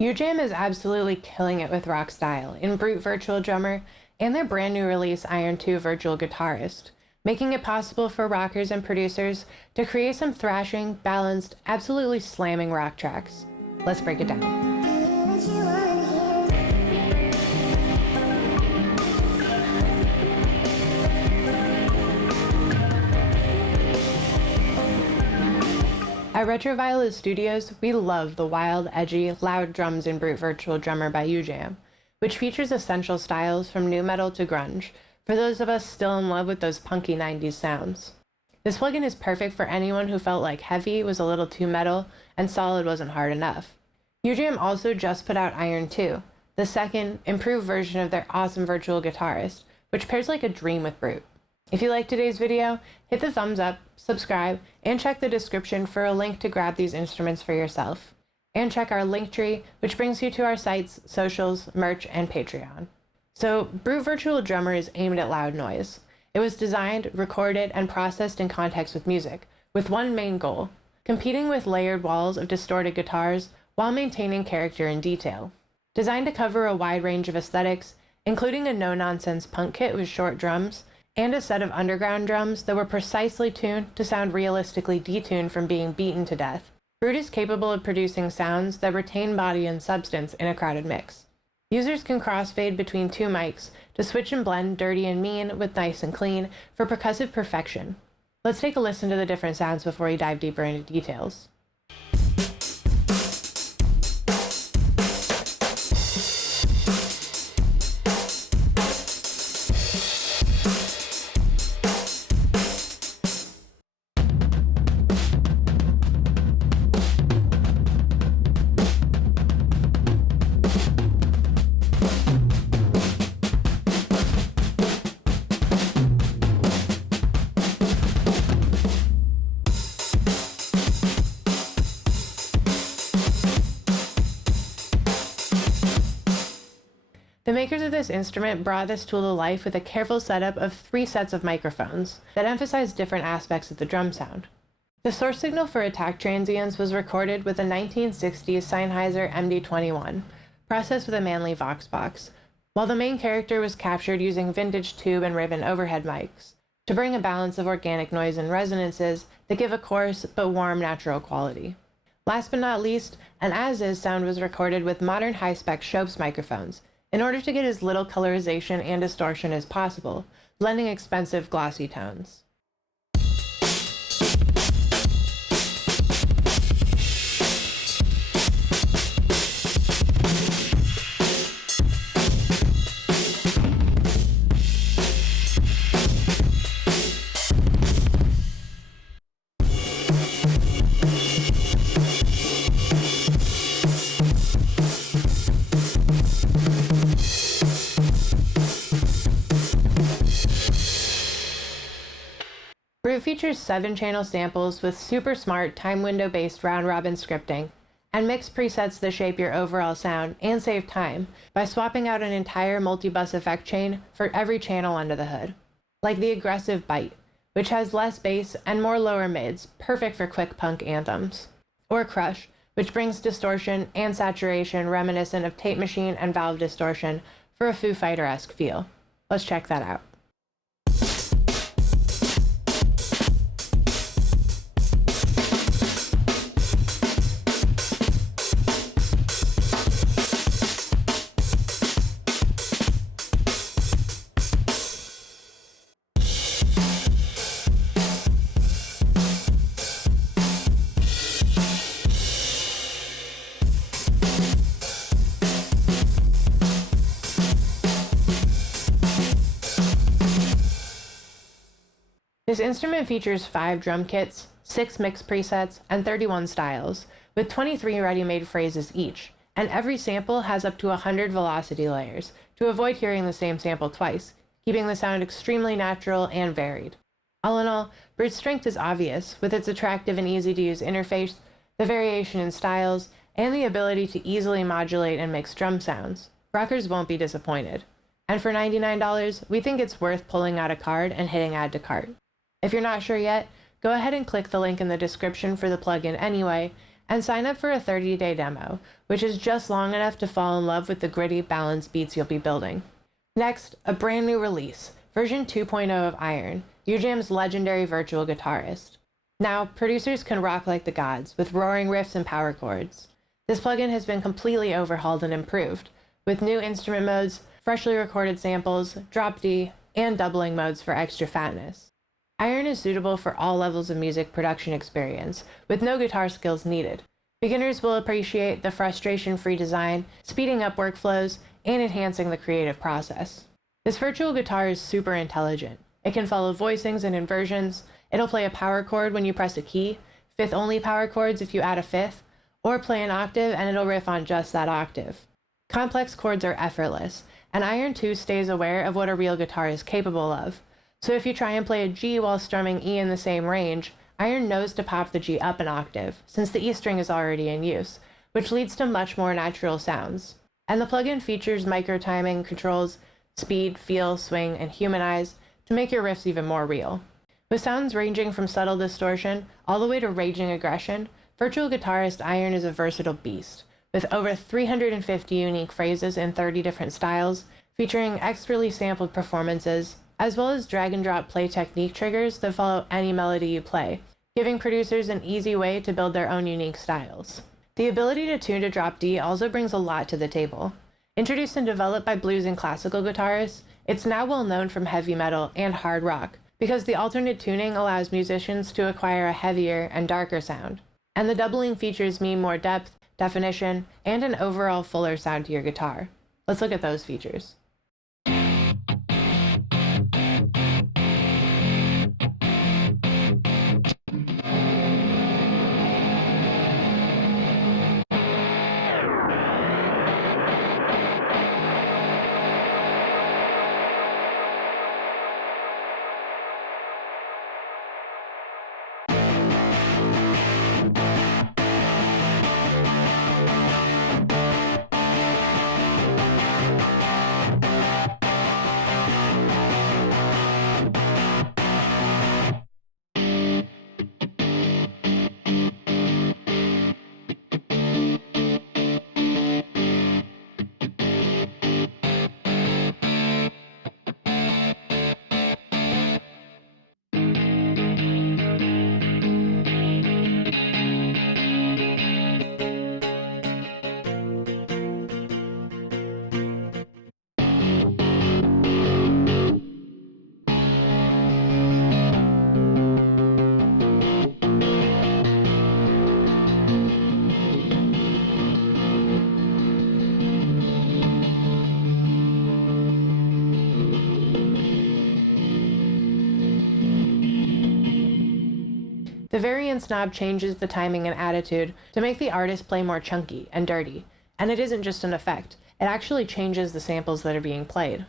UJam is absolutely killing it with rock style in Brute Virtual Drummer and their brand new release Iron 2 Virtual Guitarist, making it possible for rockers and producers to create some thrashing, balanced, absolutely slamming rock tracks. Let's break it down. At Retroviolet Studios, we love the wild, edgy, loud drums in Brute Virtual Drummer by UJam, which features essential styles from nu metal to grunge, for those of us still in love with those punky 90s sounds. This plugin is perfect for anyone who felt like heavy was a little too metal and solid wasn't hard enough. UJam also just put out Iron 2, the second, improved version of their awesome virtual guitarist, which pairs like a dream with Brute. If you liked today's video, hit the thumbs up, subscribe, and check the description for a link to grab these instruments for yourself. And check our link tree, which brings you to our sites, socials, merch, and Patreon. So, Brute Virtual Drummer is aimed at loud noise. It was designed, recorded, and processed in context with music, with one main goal: competing with layered walls of distorted guitars while maintaining character and detail. Designed to cover a wide range of aesthetics, including a no-nonsense punk kit with short drums, and a set of underground drums that were precisely tuned to sound realistically detuned from being beaten to death, Brute is capable of producing sounds that retain body and substance in a crowded mix. Users can crossfade between two mics to switch and blend dirty and mean with nice and clean for percussive perfection. Let's take a listen to the different sounds before we dive deeper into details. The makers of this instrument brought this tool to life with a careful setup of 3 sets of microphones that emphasize different aspects of the drum sound. The source signal for attack transients was recorded with a 1960s Sennheiser MD21, processed with a Manley Vox box, while the main character was captured using vintage tube and ribbon overhead mics, to bring a balance of organic noise and resonances that give a coarse but warm natural quality. Last but not least, an as-is sound was recorded with modern high-spec Schoeps microphones, in order to get as little colorization and distortion as possible, blending expensive glossy tones. Brute features 7-channel samples with super smart time window-based round-robin scripting, and mix presets that shape your overall sound and save time by swapping out an entire multi-bus effect chain for every channel under the hood. Like the aggressive Bite, which has less bass and more lower mids, perfect for quick punk anthems. Or Crush, which brings distortion and saturation reminiscent of tape machine and valve distortion for a Foo Fighter-esque feel. Let's check that out. This instrument features 5 drum kits, 6 mix presets, and 31 styles, with 23 ready-made phrases each, and every sample has up to 100 velocity layers, to avoid hearing the same sample twice, keeping the sound extremely natural and varied. All in all, Brute's strength is obvious, with its attractive and easy-to-use interface, the variation in styles, and the ability to easily modulate and mix drum sounds. Rockers won't be disappointed. And for $99, we think it's worth pulling out a card and hitting Add to Cart. If you're not sure yet, go ahead and click the link in the description for the plugin anyway, and sign up for a 30-day demo, which is just long enough to fall in love with the gritty, balanced beats you'll be building. Next, a brand new release, version 2.0 of Iron, UJam's legendary virtual guitarist. Now, producers can rock like the gods, with roaring riffs and power chords. This plugin has been completely overhauled and improved, with new instrument modes, freshly recorded samples, drop D, and doubling modes for extra fatness. Iron is suitable for all levels of music production experience, with no guitar skills needed. Beginners will appreciate the frustration-free design, speeding up workflows, and enhancing the creative process. This virtual guitar is super intelligent. It can follow voicings and inversions, it'll play a power chord when you press a key, fifth-only power chords if you add a fifth, or play an octave and it'll riff on just that octave. Complex chords are effortless, and Iron 2 stays aware of what a real guitar is capable of. So if you try and play a G while strumming E in the same range, Iron knows to pop the G up an octave, since the E string is already in use, which leads to much more natural sounds. And the plugin features micro-timing controls, speed, feel, swing, and humanize to make your riffs even more real. With sounds ranging from subtle distortion all the way to raging aggression, virtual guitarist Iron is a versatile beast, with over 350 unique phrases in 30 different styles, featuring expertly sampled performances, as well as drag-and-drop play technique triggers that follow any melody you play, giving producers an easy way to build their own unique styles. The ability to tune to drop D also brings a lot to the table. Introduced and developed by blues and classical guitarists, it's now well known from heavy metal and hard rock, because the alternate tuning allows musicians to acquire a heavier and darker sound. And the doubling features mean more depth, definition, and an overall fuller sound to your guitar. Let's look at those features. The variance knob changes the timing and attitude to make the artist play more chunky and dirty, and it isn't just an effect, it actually changes the samples that are being played.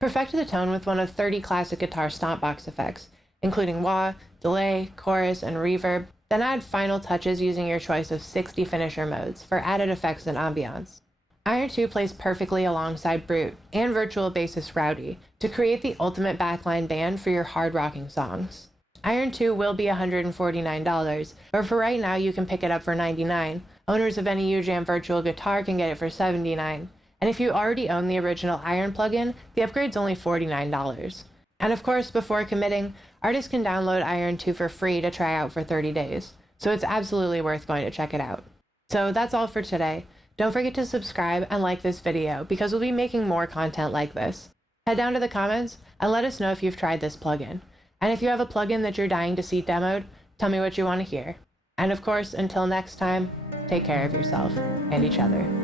Perfect the tone with one of 30 classic guitar stompbox effects, including wah, delay, chorus, and reverb, then add final touches using your choice of 60 finisher modes for added effects and ambiance. Iron 2 plays perfectly alongside Brute and virtual bassist Rowdy to create the ultimate backline band for your hard-rocking songs. Iron 2 will be $149, but for right now you can pick it up for $99. Owners of any UJam virtual guitar can get it for $79. And if you already own the original Iron plugin, the upgrade's only $49. And of course, before committing, artists can download Iron 2 for free to try out for 30 days. So it's absolutely worth going to check it out. So that's all for today. Don't forget to subscribe and like this video because we'll be making more content like this. Head down to the comments and let us know if you've tried this plugin. And if you have a plugin that you're dying to see demoed, tell me what you want to hear. And of course, until next time, take care of yourself and each other.